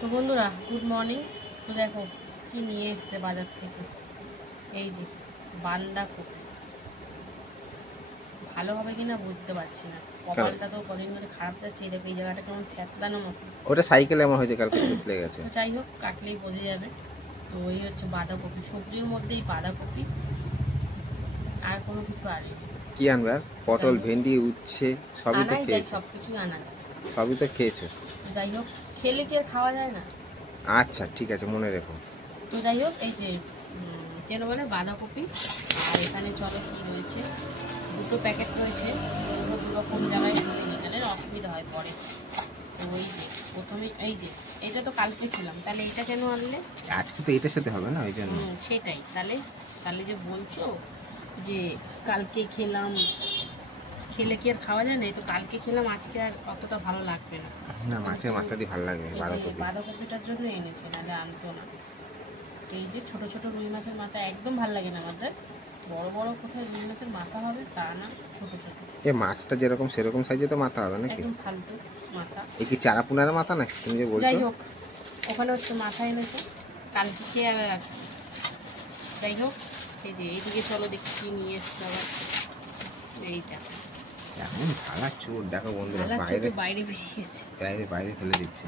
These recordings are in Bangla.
তো বন্ধুরা গুড মর্নিং। তো দেখো কি নিয়ে এসছে বাজার থেকে, এই যে বাঁধাকপি। ভালো হবে কিনা বুঝতে পারছি না, কপালটা তো কদিন ধরে খারাপ যাচ্ছে। এই দেখো এই জায়গাটা কেমন থ্যাতলানো মতো। ওটা সাইকেলে এমন হয়েছে, কালকে পিছলে গেছে। যাই হোক, কাটলেই বোঝা যাবে। তো এই হচ্ছে বাঁধাকপি, সবজির মধ্যেই বাঁধাকপি, আর কোনো কিছু আনি কি আনবে? পটল, ভেন্ডি, উচ্ছে সবই তো খেয়েছো। সবকিছু আনা যায়, সবই তো খেয়েছো। যাই হোক, খেলে কি আর খাওয়া যায় না? আচ্ছা ঠিক আছে, মনে রেখো। তো যাই হোক, এই যে কেন বলে বাঁধাকপি। আর এখানে চলো কি রয়েছে, দুটো প্যাকেট রয়েছে। দুরকম জায়গায় ধুয়ে নিতে অসুবিধা হয় পরে। তো ওই যে প্রথমে এই যে এটা তো কালকে ছিলাম, তাহলে এটা কেন আনলে? আজকে তো এটার সাথে হবে না, ওই জন্য। সেটাই, তাহলে তাহলে যে বলছো যে কালকে খেলাম, খেলে কি আর খাওয়া যায় না? এই তো কালকে খেলাম, আজকে আর অতটা ভালো লাগবে না। না, মাছের মাথা দিয়ে ভালো লাগবে। বাঁধাকপিটার জন্য এনেছে, নাহলে আনতো না। এই যে ছোট ছোট রুই মাছের মাথা একদম ভালো লাগে না আমাদের। বড় বড় কোথায় রুই মাছের মাথা হবে, তা না, ছোট ছোট। এই মাছটা যেরকম সেরকম সাইজে তো মাথা হবে নাকি? একদম ফালতু মাথা। এই কি চারাপোনার মাথা নাকি তুমি যে বলছো? যাই হোক, ওখানে হচ্ছে মাথা এনেছে, কালকে খেয়ে আর আছে। যাই হোক, এই যে এইদিকে চলো দেখি কি নিয়ে এসছে আবার। এইটা এখন ভালা চোর, দেখো বন্ধুরা, বাইরে বেশি গেছে, বাইরে ফেলে দিচ্ছে।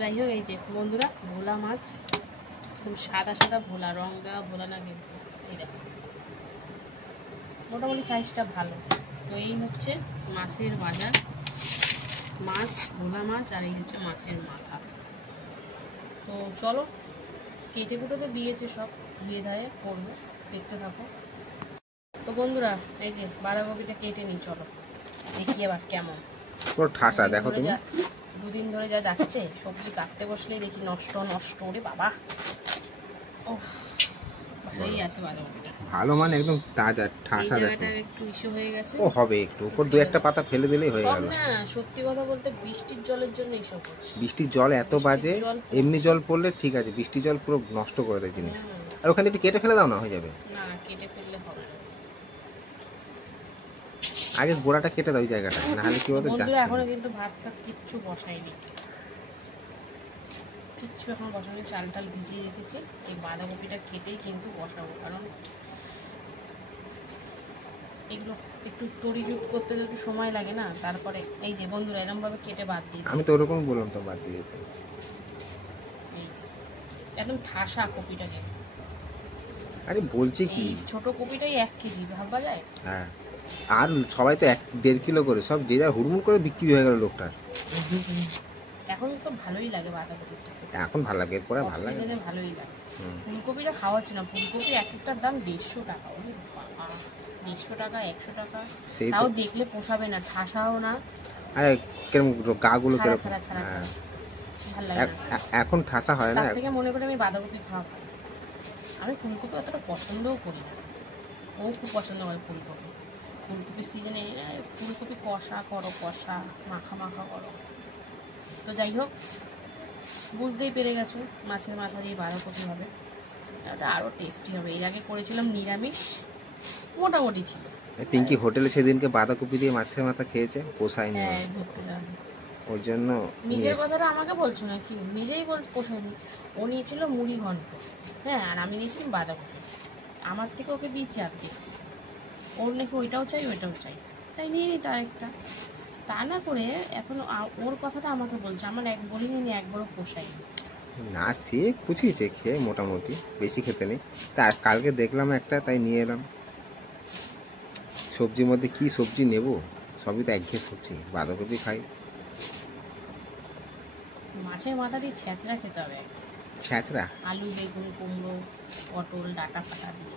যাই হোক, এই যে বন্ধুরা ভোলা মাছ, খুব সাদা সাদা ভোলা, রং দেওয়া ভোলা না কিন্তু। এই দেখো মোটামুটি সাইজটা ভালো। তো এই হচ্ছে মাছের বাজার, মাছ, ভোলা মাছ, আর এই হচ্ছে মাছের মাথা। তো চলো, কেটে কুটে তো দিয়েছে সব, ধুয়ে ধায়ে করবো, দেখতে থাকো। তো বন্ধুরা এই যে বাঁধাকপিটা কেটে নিই, চলো দেখি এবার কেমন। পুরো ঠাসা দেখো তুমি। দুদিন ধরে যা যাচ্ছে, সবজি কাটতে বসলেই দেখি নষ্ট নষ্ট। ওরে বাবা, ও ভালোই আছে বাঁধাকপিটা, ভালো মানে একদম তাজা ঠাসা। দেখো একটু ইস্যু হয়ে গেছে, ও হবে একটু উপর দু একটা পাতা ফেলে দিলেই হয়ে গেল। না সত্যি কথা বলতে বৃষ্টির জলের জন্য এইসব হচ্ছে। বৃষ্টির জল এত বাজে, এমনি জল পড়লে ঠিক আছে, বৃষ্টির জল পুরো নষ্ট করে দেয় জিনিস। আর ওখান থেকে কেটে ফেলে দাও না, হয়ে যাবে। না কেটে ফেললে হবে না, আগে গোড়াটা কেটে দাও ওই জায়গাটা, না হলে কি বলতো। বন্ধুরা এখনো কিন্তু ভাতটা কিচ্ছু বসাইনি, কিচ্ছু এখন বসানো, চাল টাল ভিজিয়ে রেখেছি। এই বাঁধাকপিটা কেটেই কিন্তু বসাবো, কারণ এগুলো একটু তড়িজুট করতে তো একটু সময় লাগে না। তারপরে এই যে বন্ধুরা এরকম ভাবে কেটে বাদ দিই, আমি তো ওরকম বললাম তো বাদ দিয়ে দিতে। এই যে একদম ঠাসা কপিটা কিন্তু। আরে বলছি কি, ছোট কপিটাই 1 কেজি, ভাবা যায়? হ্যাঁ, আর সবাই তো 1-1.5 কিলো করে, সব যে যার হুড়মুড় করে বিক্রি হয়ে গেল লোকটার। এখন তো ভালোই লাগে বাঁধাকপিটা, এখন ভালো লাগে, পরে ভালো লাগে, ভালোই লাগে। ফুলকপিটা খাওয়া হচ্ছে না, ফুলকপি এক একটার দাম 150 টাকা। ওরে বাবা, 150 টাকা, 100 টাকা, তাও দেখলে পোষাবে না, ঠাসাও না। আরে কেরম গাগুলো কেরম, ভালো লাগে না। এখন ঠাসা হয় না। তার থেকে মনে করে আমি বাঁধাকপি খাওয়া ভালো। আমি ফুলকপি অতটা পছন্দও করি না, ও খুব পছন্দ করে ফুলকপি। ফুলকপির সিজনে ফুলকপি কষা করো, কষা মাখা মাখা করো। তো যাই হোক, বুঝতেই পেরে গেছো মাছের মাথা দিয়ে বাঁধাকপি হবে, এটা আরও টেস্টি হবে। এর আগে করেছিলাম নিরামিষ, মোটামুটি ছিল। পিঙ্কি হোটেলে সেদিনকে বাঁধাকপি দিয়ে মাছের মাথা খেয়েছে, পোষায়নি ওই জন্য। নিজের কথাটা আমাকে বলছো নাকি? নিজেই পোষায়নি। ও নিয়েছিল মুড়ি ঘন্ট, হ্যাঁ, আর আমি নিয়েছিলাম বাঁধাকপি। আমার থেকে ওকে দিয়েছি আজকে, ওর নাকি ওইটাও চাই ওইটাও চাই, তাই নিয়ে নিই তার একটা। তা না করে এখন ওর কথাটা আমাকে বলছে, আমার বলিনি একবারও পোষায়নি। না, সে পুছিয়েছে খেয়ে, মোটামুটি বেশি খেতে নেই। তা কালকে দেখলাম একটা, তাই নিয়ে এলাম। সবজির মধ্যে কি সবজি নেব, সবই তো একঘেয়ে সবজি। বাঁধাকপি খাই, মাছের মাথা দিয়ে ছেঁচড়া খেতে হবে। ছেঁচড়া আলু, বেগুন, কুমড়ো, পটল, ডাটা ফাটা দিয়ে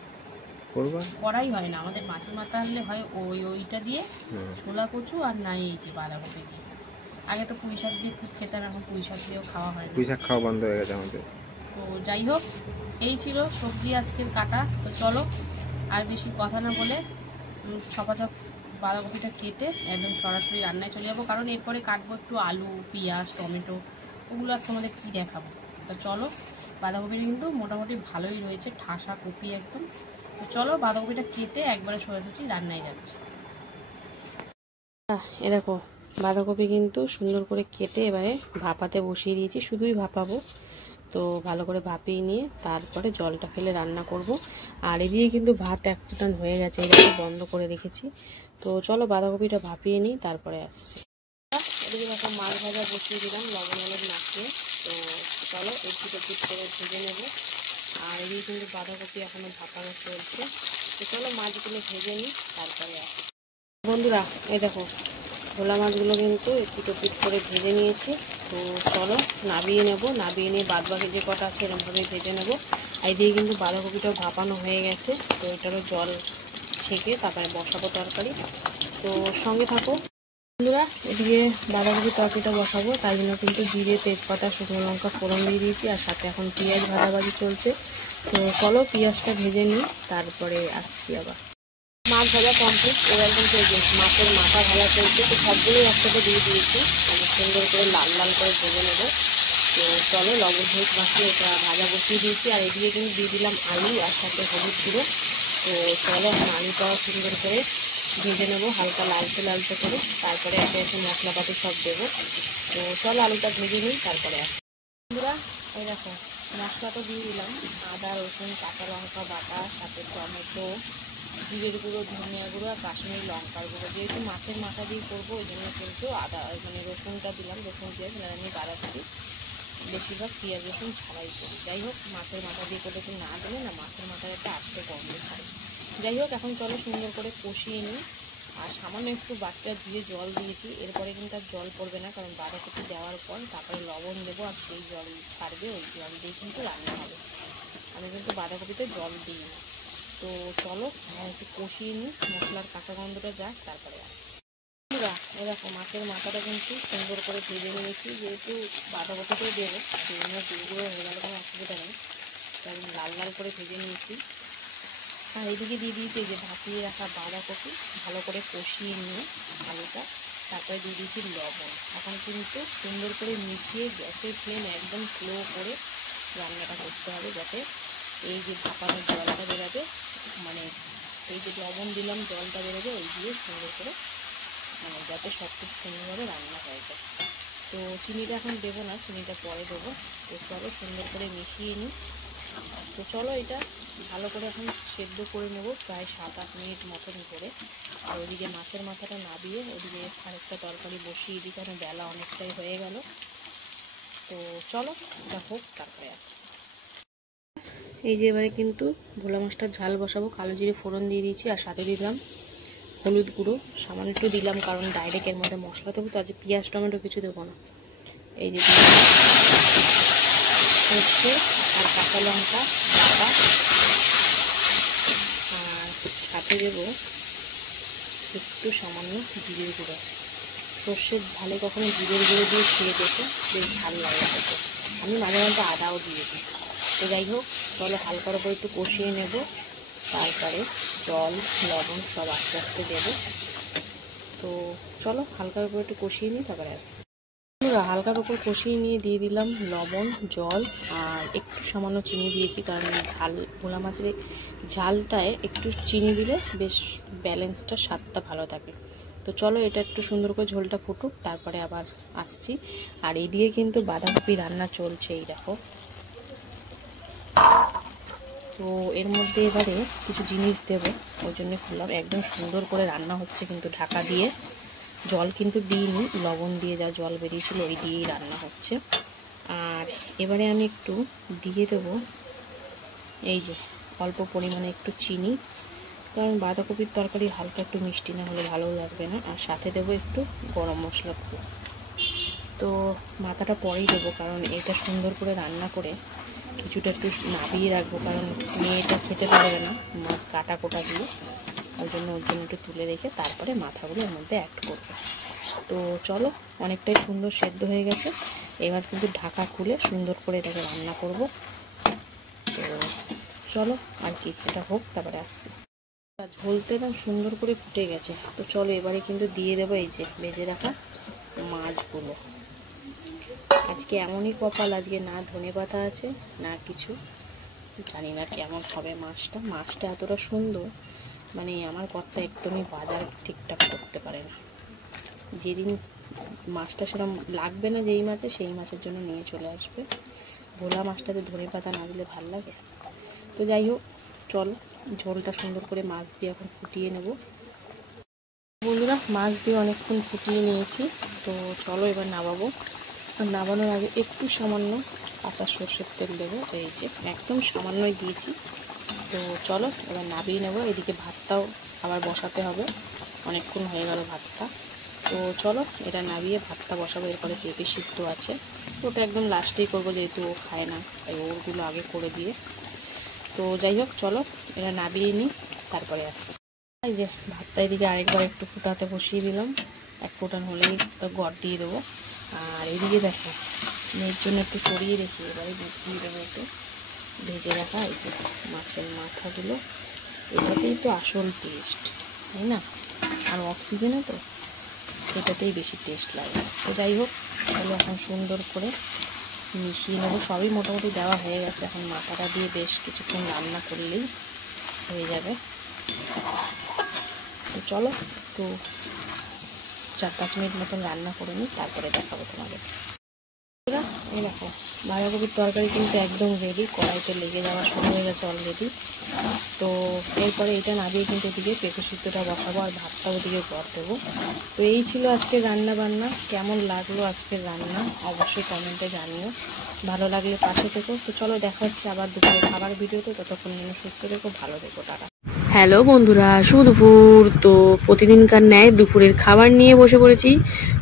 করবো, করাই হয় না আমাদের। মাছের মাথা আনলে হয় ওইটা দিয়ে ছোলা কচু, আর নাই এই যে বাঁধাকপি দিয়ে। আগে তো পুঁই শাক দিয়ে খুব খেতাম, এখন পুঁই শাক দিয়েও খাওয়া হয় না। পুঁই শাক খাওয়া বন্ধ হয়ে গেছে আমাদের। তো যাই হোক, এই ছিল সবজি আজকের কাটা। তো চলো আর বেশি কথা না বলে ছপাছপ বাঁধাকপিটা কেটে একদম সরাসরি রান্নায় চলে যাবো, কারণ এরপরে কাটবো একটু আলু, পেঁয়াজ, টমেটো, ওগুলো আর তোমাদের কী দেখাবো। তো চলো, বাঁধাকপিটা কিন্তু মোটামুটি ভালোই রয়েছে, ঠাসা কপি একদম। তো চলো বাঁধাকপিটা কেটে একবারে সোজাসুজি রান্নায় যাচ্ছে। এ দেখো বাঁধাকপি কিন্তু সুন্দর করে কেটে এবারে ভাপাতে বসিয়ে দিয়েছি, শুধুই ভাপাবো। তো ভালো করে ভাপিয়ে নিয়ে তারপরে জলটা ফেলে রান্না করব। আর এদিকে কিন্তু ভাত এক ফুটান হয়ে গেছে, এটাকে বন্ধ করে রেখেছি। তো চলো বাঁধাকপিটা ভাপিয়ে নিই, তারপরে আসছি। এদিকে দেখো মাছ ভাজা বসিয়ে দিলাম লবণ হলুদ মাখিয়ে। তো চলো একটু একটু করে ভেজে নেব। আর এদিকে কিন্তু বাঁধাকপি এখনো ভাপানো চলছে। তো চলো মাছগুলো ভেজে নিই, তারপরে আসি। বন্ধুরা এই দেখো ভোলা মাছগুলো কিন্তু একটু করে ভেজে নিয়েছি। তো চলো নাবিয়ে নেব, নাবিয়ে নিয়ে বাদ বাকি যে কটা আছে এরকমভাবে ভেজে নেব। আর দিয়ে কিন্তু বাঁধাকপিটাও ভাপানো হয়ে গেছে। তো এটারও জল ছেঁকে তারপরে বসাবো তরকারি। তো সঙ্গে থাকো বন্ধুরা। এদিকে বাঁধাকপির তরকারিটা বসাবো, তাই জন্য কিন্তু জিরে তেজপাতা শুকনো লঙ্কা ফোড়ন দিয়ে দিয়েছি। আর সাথে এখন পেঁয়াজ ভাজাভাজি চলছে। তো চলো পেঁয়াজটা ভেজে নিই, তারপরে আসছি আবার। মাছ ভাজা কমপ্লিট। এবার কিন্তু এই যে মাছের মাথা ভাজা চলছে। তো সবগুলোই একসাথে দিয়ে দিয়েছি, আমি সুন্দর করে লাল লাল করে ভেজে নেবো। তো চলো লবণ হলুদ মাখিয়ে এটা ভাজা বসিয়ে দিয়েছি। আর এদিকে কিন্তু দিয়ে দিলাম আলু আর সাথে হলুদ গুঁড়ো। তো চলো এখন আলুটা সুন্দর করে ভেজে নেবো হালকা লালচে লালচে করে, তারপরে একে একে মশলাপাতি সব দেবো। তো চলো আলুটা ভেজে নিই, তারপরে আসি। বন্ধুরা এই দেখো মশলাটা দিয়ে দিলাম, আদা রসুন কাঁচা লঙ্কা বাটা, সাথে টমেটো, জিরের গুঁড়ো ধনিয়া গুঁড়ো আর কাশ্মীরি লঙ্কার গুঁড়ো। যেহেতু মাছের মাথা দিয়ে করবো ওই জন্য কিন্তু আদা মানে রসুনটা দিলাম, রসুন পেঁয়াজ। আর আমি বাঁধাকপি বেশিরভাগ পেঁয়াজ রসুন ছাড়াই করি। যাই হোক মাছের মাথা দিয়ে করলে না দিলে না মাছের মাথার একটা আস্তে গন্ধ ছাড়ে। যাই হোক এখন চলো সুন্দর করে কষিয়ে নিই। আর সামান্য একটু বাটিটা দিয়ে জল দিয়েছি, এরপরে কিন্তু আর জল পড়বে না, কারণ বাঁধাকপি দেওয়ার পর তারপরে লবণ দেবো আর সেই জল ছাড়বে, ওই জল দিয়ে কিন্তু রান্না হবে। আমি কিন্তু বাঁধাকপিতে জল দিই না। তো চলো একটু কষিয়ে নিই, মশলার কাঁচা গন্ধটা যাক, তারপরে আসছি। এরকম মাছের মাথাটা কিন্তু সুন্দর করে ভেজে নিয়েছি, যেহেতু বাঁধাকপিতেও দেবো সেই জন্য গুঁড়ো হয়ে গেলে কোনো অসুবিধা নেই। তাই লাল লাল করে ভেজে নিয়েছি। আর এদিকে দিয়ে দিয়েছি যে ভাপিয়ে রাখা বাঁধাকপি, ভালো করে কষিয়ে নিয়ে আলুটা, তারপরে দিয়ে দিয়েছি লবণ। এখন কিন্তু সুন্দর করে মিশিয়ে গ্যাসের ফ্লেম একদম স্লো করে রান্নাটা করতে হবে, যাতে এই যে ভাপানো জলটা বেরোবে, মানে এই যে লবণ দিলাম জলটা বেরোবে, ওই দিয়ে সুন্দর করে মানে যাতে সব কিছু সুন্দরভাবে রান্না হয়ে যায়। তো চিনিটা এখন দেবো না, চিনিটা পরে দেবো। তো চলো সুন্দর করে মিশিয়ে নিই। তো চলো এটা ভালো করে এখন সেদ্ধ করে নেব প্রায় 7-8 মিনিট মতন করে। আর ওদিকে মাছের মাথাটা নাবিয়ে ওদিকে আরেকটা তরকারি বসিয়ে দিই, কারণ বেলা অনেকটাই হয়ে গেল। তো চলো এটা হোক, তারপরে আসছি। এই যে এবারে কিন্তু ভোলা মাছটার ঝাল বসাবো, কালো জিরে ফোড়ন দিয়ে দিয়েছি। আর সাথে দিলাম হলুদ গুঁড়ো সামান্য একটু দিলাম, কারণ ডাইরেক্ট এর মধ্যে মশলা দেবো, তো আজ পেঁয়াজ টমেটো কিছু দেবো না। এই যে সর্ষে আর কাঁচা লঙ্কা বাটা, আর সাথে দেবো একটু সামান্য জিরের গুঁড়ো। সর্ষের ঝালে কখনো জিরের গুঁড়ো দিয়ে খেয়ে দেখে বেশ ঝাল লাগে খেতে। আমি মাঝে মাঝে আদাও দিয়ে দিই। তো যাই হোক চলো হালকার উপর একটু কষিয়ে নেব, তারপরে জল লবণ সব আস্তে আস্তে দেবো। তো চলো হালকার উপর একটু কষিয়ে নিই, তারপরে আসছি। হালকার উপর কষিয়ে নিয়ে দিয়ে দিলাম লবণ জল আর একটু সামান্য চিনি দিয়েছি, কারণ ঝাল ভোলা মাছের ঝালটায় একটু চিনি দিলে বেশ ব্যালেন্সটা স্বাদটা ভালো থাকে। তো চলো এটা একটু সুন্দর করে ঝোলটা ফুটুক, তারপরে আবার আসছি। আর এইদিকে কিন্তু বাঁধাকপি রান্না চলছে, এই দেখো। তো এর মধ্যে এবারে কিছু জিনিস দেবো, ওই জন্য খুললাম। একদম সুন্দর করে রান্না হচ্ছে কিন্তু ঢাকা দিয়ে, জল কিন্তু দিইনি, লবণ দিয়ে যা জল বেরিয়েছিল ওই দিয়েই রান্না হচ্ছে। আর এবারে আমি একটু দিয়ে দেবো এই যে অল্প পরিমাণে একটু চিনি, কারণ বাঁধাকপির তরকারি হালকা একটু মিষ্টি না হলে ভালো লাগবে না। আর সাথে দেবো একটু গরম মশলা গুঁড়ো। তো মাথাটা পরেই দেবো, কারণ এটা সুন্দর করে রান্না করে কিছুটা একটু নাবিয়ে রাখবো, কারণ মেয়েটা খেতে পারবে না মাছ কাটা কোটা দিয়ে, ওই জন্য একটু তুলে রেখে তারপরে মাথাগুলো এর মধ্যে অ্যাড করবো। তো চলো অনেকটাই সুন্দর সেদ্ধ হয়ে গেছে, এবার কিন্তু ঢাকা খুলে সুন্দর করে এটাকে রান্না করব। তো চলো আর কি এটা হোক, তারপরে আসছি। ঝোলতে না সুন্দর করে ফুটে গেছে। তো চলো এবারে কিন্তু দিয়ে দেবো এই যে ভেজে রাখা মাছগুলো। আজকে এমনই কপাল, আজকে না ধনেপাতা আছে না কিছু, জানি না কেমন হবে মাছটা। মাছটা এতটা সুন্দর, মানে আমার কর্তা একদমই বাজার ঠিকঠাক করতে পারে না। যেদিন মাছটা সেরকম লাগবে না যেই মাছে, সেই মাছের জন্য নিয়ে চলে আসবে। ভোলা মাছটাতে ধনে পাতা না দিলে ভাল লাগে। তো যাই হোক, চলো ঝোলটা সুন্দর করে মাছ দিয়ে এখন ফুটিয়ে নেব। বন্ধুরা, মাছ দিয়ে অনেকক্ষণ ফুটিয়ে নিয়েছি। তো চলো এবার নামাবো। আর নামানোর আগে একটু সামান্য কাঁচা সর্ষের তেল দেবো। এই যে একদম সামান্যই দিয়েছি। তো চলো এবার নামিয়ে নেবো। এদিকে ভাতটাও আবার বসাতে হবে, অনেকক্ষণ হয়ে গেল ভাতটা। তো চলো এটা নামিয়ে ভাতটা বসাবো। এরপরে পেঁপে সিদ্ধ আছে, ওটা একদম লাস্টেই করবো, যেহেতু ও খায় না, তাই ওরগুলো আগে করে দিয়ে। তো যাই হোক, চলো এটা নামিয়ে নিই, তারপরে আসছি। এই যে ভাতটা এদিকে আরেকবার একটু ফুটাতে বসিয়ে দিলাম। এক ফোটান হলেই তো গড় দিয়ে দেবো। আর এদিকে দেখো, মেয়ের জন্য একটু সরিয়ে রেখে এবারে দিয়ে দেবো একটু ভেজে রাখা এই যে মাছের মাথাগুলো। এটাতেই তো আসল টেস্ট, তাই না? আর অক্সিজেনে তো এটাতেই বেশি টেস্ট লাগে। তো যাই হোক, তাহলে এখন সুন্দর করে মিশিয়ে নেবো। সবই মোটামুটি দেওয়া হয়ে গেছে। এখন মাথাটা দিয়ে বেশ কিছুক্ষণ রান্না করলেই হয়ে যাবে। তো চলো একটু 4-5 মিনিট মতন রান্না করে নিই, তারপরে দেখাবো তোমাদের। এই দেখো, বাঁধাকপির তরকারি কিন্তু একদম রেডি। কড়াইতে লেগে যাওয়া শুরু হয়ে গেছে অলরেডি। তো এরপরে এটা না দিয়ে কিন্তু এদিকে পেঁপে সিদ্ধটা বসাবো, আর ভাতটা ওদিকে গড় দেবো। তো এই ছিল আজকের রান্না বান্না। কেমন লাগলো আজকের রান্না অবশ্যই কমেন্টে জানিও। ভালো লাগলে পাশে থেকো। তো চলো দেখা হচ্ছে আবার দুপুরে খাবার ভিডিওতে। ততক্ষণ যেন সুস্থ থেকো, ভালো থেকো, টাটা। হ্যালো বন্ধুরা, শুভ দুপুর। তো প্রতিদিনকার ন্যায় দুপুরের খাবার নিয়ে বসে পড়েছি।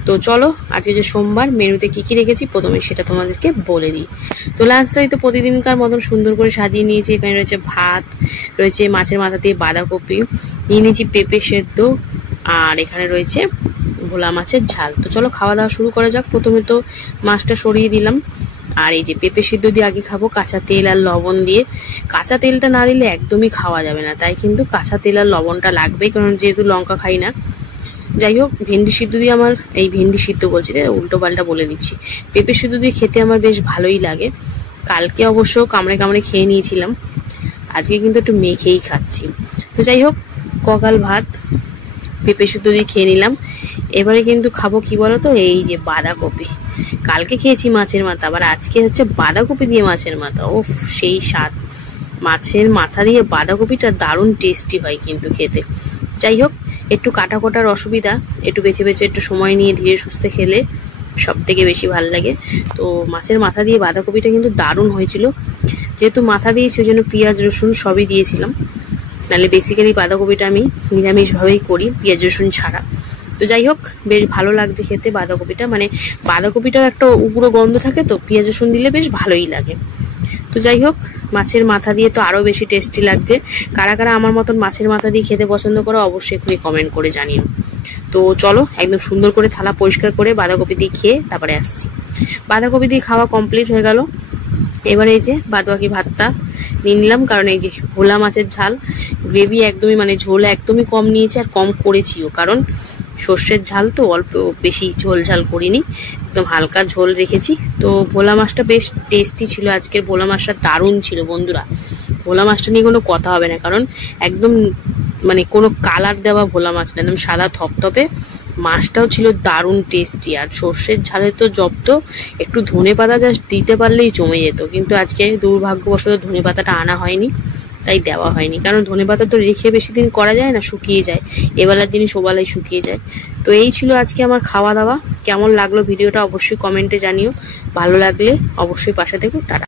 তো চলো আজকে যে সোমবার, মেনুতে কি কি রেখেছি প্রথমে সেটা তোমাদেরকে বলে দিই। তো লাঞ্চটাই তো প্রতিদিনকার মতন সুন্দর করে সাজিয়ে নিয়েছি। এখানে রয়েছে ভাত, রয়েছে মাছের মাথা দিয়ে বাঁধাকপি, নিয়ে নিয়েছি পেঁপে সেদ্ধ, আর এখানে রয়েছে ভোলা মাছের ঝাল। তো চলো খাওয়া দাওয়া শুরু করা যাক। প্রথমে তো মাছটা সরিয়ে দিলাম, আর এই যে পেঁপে সিদ্ধ দিয়ে আগে খাবো কাঁচা তেল আর লবণ দিয়ে। কাঁচা তেলটা না দিলে একদমই খাওয়া যাবে না, তাই কিন্তু কাঁচা তেল আর লবণটা লাগবেই, কারণ যেহেতু লঙ্কা খাই না। যাই হোক, ভেন্ডি সিদ্ধ দিয়ে আমার, এই ভেন্ডি সিদ্ধ বলছি রে, উল্টো পাল্টা বলে দিচ্ছি, পেঁপে সিদ্ধ দিয়ে খেতে আমার বেশ ভালোই লাগে। কালকে অবশ্য কামড়ে কামড়ে খেয়ে নিয়েছিলাম, আজকে কিন্তু একটু মেখেই খাচ্ছি। তো যাই হোক, ককাল ভাত পেঁপে সিদ্ধ দিয়ে খেয়ে নিলাম। এবারে কিন্তু খাবো কি বলতো, এই যে বাঁধাকপি। কালকে খেয়েছি মাছের মাথা, আবার আজকে হচ্ছে বাঁধাকপি দিয়ে মাছের মাথা। ওফ, সেই স্বাদ! মাছের মাথা দিয়ে বাঁধাকপিটা দারুণ টেস্টি হয় কিন্তু খেতে। যাই হোক, একটু কাটা কোটার অসুবিধা, একটু বেছে বেছে একটু সময় নিয়ে ধীরে সুস্থে খেলে সব থেকে বেশি ভালো লাগে। তো মাছের মাথা দিয়ে বাঁধাকপিটা কিন্তু দারুণ হয়েছিল। যেহেতু মাথা দিয়েছি ওই জন্য পেঁয়াজ রসুন সবই দিয়েছিলাম, নাহলে বেসিক্যালি বাঁধাকপিটা আমি নিরামিষভাবেই করি, পেঁয়াজ রসুন ছাড়া। তো যাই হোক, বেশ ভালো লাগছে খেতে বাঁধাকপিটা। মানে বাঁধাকপিটাও একটা উগ্র গন্ধ থাকে, তো পেঁয়াজ রসুন দিলে বেশ ভালোই লাগে। তো যাই হোক, মাছের মাথা দিয়ে তো আরও বেশি টেস্টি লাগছে। কারা কারা আমার মতন মাছের মাথা দিয়ে খেতে পছন্দ করো অবশ্যই এখনই কমেন্ট করে জানিও। তো চলো একদম সুন্দর করে থালা পরিষ্কার করে বাঁধাকপি দিয়ে খেয়ে তারপরে আসছি। বাঁধাকপি দিয়ে খাওয়া কমপ্লিট হয়ে গেল। এবারে এই যে বাদবাকি ভাতটা নিয়ে নিলাম, কারণ এই যে ভোলা মাছের ঝাল, গ্রেভি একদমই মানে ঝোল একদমই কম নিয়েছি, আর কম করেছিও, কারণ সর্ষের ঝাল তো অল্প, বেশি ঝোল ঝাল করিনি, একদম হালকা ঝোল রেখেছি। তো ভোলা মাছটা বেশ টেস্টি ছিল আজকের। ভোলা মাছটা দারুণ ছিল বন্ধুরা। ভোলা মাছটা নিয়ে কোনো কথা হবে না, কারণ একদম মানে কোনো কালার দেওয়া ভোলা মাছ না, একদম সাদা থপথপে। মাছটাও ছিল দারুণ টেস্টি, আর সর্ষের ঝালে তো জব্দ। একটু ধনে পাতা জাস্ট দিতে পারলেই জমে যেত, কিন্তু আজকে দুর্ভাগ্যবশত ধনে পাতাটা আনা হয়নি, তাই দেওয়া হয়নি। কারণ ধনে পাতা তো রেখে বেশি দিন করা যায় না, শুকিয়ে যায়। এবেলার জিনিস ওবেলায় শুকিয়ে যায়। তো এই ছিল আজকে আমার খাওয়া দাওয়া। কেমন লাগলো ভিডিওটা অবশ্যই কমেন্টে জানিও। ভালো লাগলে অবশ্যই পাশে থেকো, টাটা।